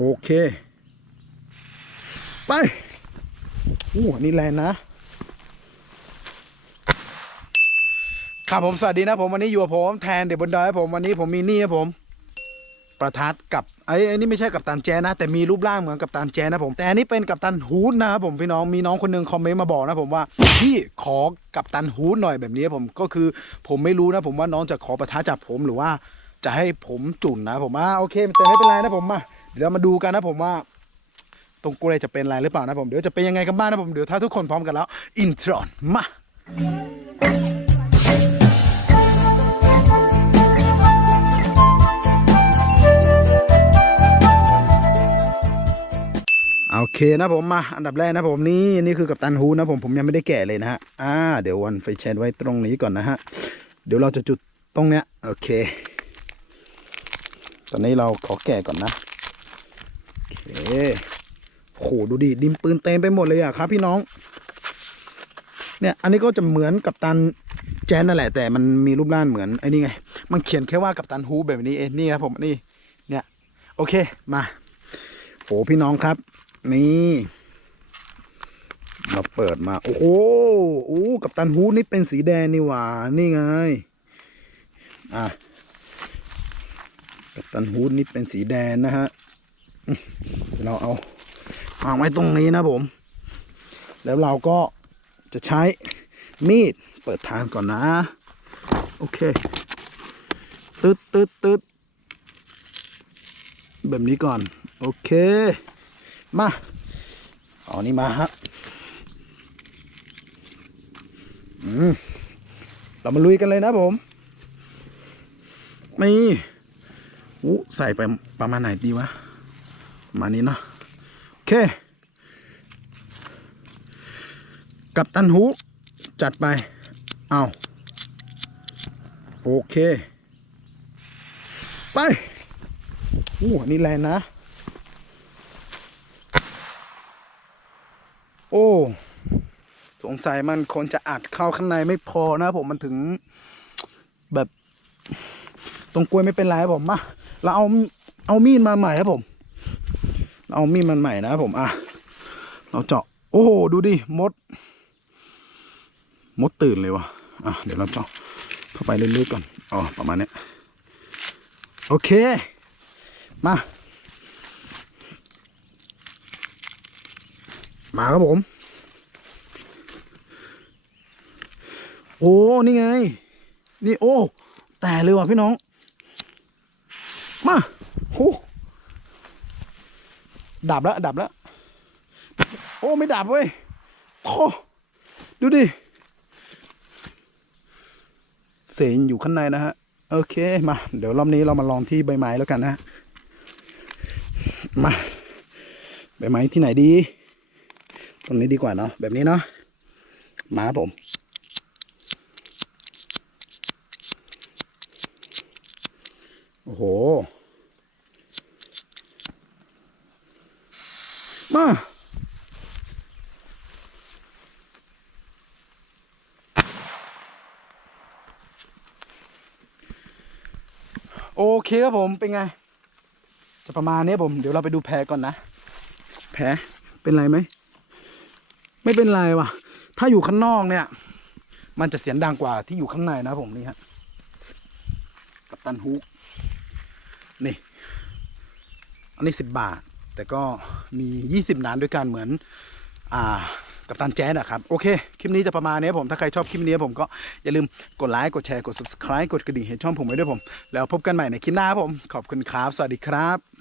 โอเค ไปอู้อันนี่แรงนะ ครับผมสวัสดีนะผมวันนี้อยู่กับผมแทนเด็กบนดอยครับผมวันนี้ผมมีนี่ครับผม ประทัดกับไอ้ไอ้นี่ไม่ใช่กับตันแจนะ แต่มีรูปร่างเหมือนกับตันแจนะผมแต่อันนี้เป็นกับตันฮูดนะครับผมพี่น้องมีน้องคนหนึงคอมเมนต์มาบอกนะผมว่าพี่ขอกับตันฮูดหน่อยแบบนี้ผมก็คือผมไม่รู้นะผมว่าน้องจะขอประทัดจากผมหรือว่าจะให้ผมจุ่นนะผมอ่าโอเคแต่ไม่เป็นไรนะผมมา เดี๋ยวมาดูกันนะผมว่า ตรงกล้วยจะเป็นอะไรหรือเปล่านะผมเดี๋ยวจะเป็นยังไงกันบ้างนะผมเดี๋ยวถ้าทุกคนพร้อมกันแล้ว อินทรอนมาโอเคนะผมมาอันดับแรกนะผมนี่นี่คือกับตันฮูนะผมผมยังไม่ได้แกะเลยนะฮะอ่าเดี๋ยววันไฟแชนไว้ตรงนี้ก่อนนะฮะเดี๋ยวเราจะจุดตรงเนี้ยโอเค ตอนนี้เราขอแกะก่อนนะ โอเคโหดูดิดินปืนเต็มไปหมดเลยอะครับพี่น้อง เนี่ย อันนี้ก็จะเหมือนกับตันแจนนั่นแหละ แต่มันมีรูปร่างเหมือนไอ้นี่ไง มันเขียนแค่ว่ากับตันฮูแบบนี้เองนี่ครับผมนี่ เนี่ย โอเคมาโหพี่น้องครับ นี่เราเปิดมา โอ้โหโอ้กับตันฮูนี่เป็นสีแดงนี่หว่า นี่ไง อะกับตันฮูนี่เป็นสีแดงนะฮะ เราเอาวางไว้ตรงนี้นะผม แล้วเราก็จะใช้มีดเปิดทางก่อนนะ โอเคตึ๊ดตึ๊ดตึ๊ดแบบนี้ก่อน โอเค มาเอานี่มาฮะอืมเรามาลุยกันเลยนะผมนี่อู้ใส่ไปประมาณไหนดีวะ มานี้เนาะโอเค กับตันหูจัดไป เอาโอเค ไปอู้อันนี่แรงนะ โอ้สงสัยมันคนจะอัดเข้าข้างในไม่พอนะผมมันถึงแบบ ตรงกล้วยไม่เป็นไรครับผมมาเราเอาเอามีดมาใหม่ครับผม เอามีดมันใหม่นะครับผมอะเราเจาะ โอ้โหดูดิมด มดตื่นเลยวะอะเดี๋ยวเราเจาะเข้าไปเรื่อยๆก่อนอ๋อประมาณเนี้ยโอเค มา มาครับผม โอ้ นี่ไง นี่ โอ้ แต่เลยว่ะพี่น้อง มาโอ้ ดับแล้วดับแล้ว โอ้ไม่ดับเว้ยโอ้ดูดิ เสียงอยู่ข้างในนะฮะ โอเคมา เดี๋ยวรอบนี้เรามาลองที่ใบไม้แล้วกันนะ มา ใบไม้ที่ไหนดี ตรงนี้ดีกว่าเนาะแบบนี้เนาะมาผมโอ้โห มาโอเคครับผมเป็นไง จะประมาณนี้ผม เดี๋ยวเราไปดูแพก่อนนะแผลเป็นไรไหม ไม่เป็นไรว่ะ ถ้าอยู่ข้างนอกเนี่ย มันจะเสียงดังกว่าที่อยู่ข้างในนะผมนี่ฮะกับตันฮุกนี่ อันนี้สิบบาท แต่ก็มี 20นานด้วยกันเหมือนอ่ากับตันแจ๊สอะครับ โอเค คลิปนี้จะประมาณนี้ผม ถ้าใครชอบคลิปนี้ผมก็อย่าลืมกดไลค์กดแชร์กด subscribe กดกระดิ่งให้ช่องผมไว้ด้วยผม แล้วพบกันใหม่ในคลิปหน้าผม ขอบคุณครับ สวัสดีครับ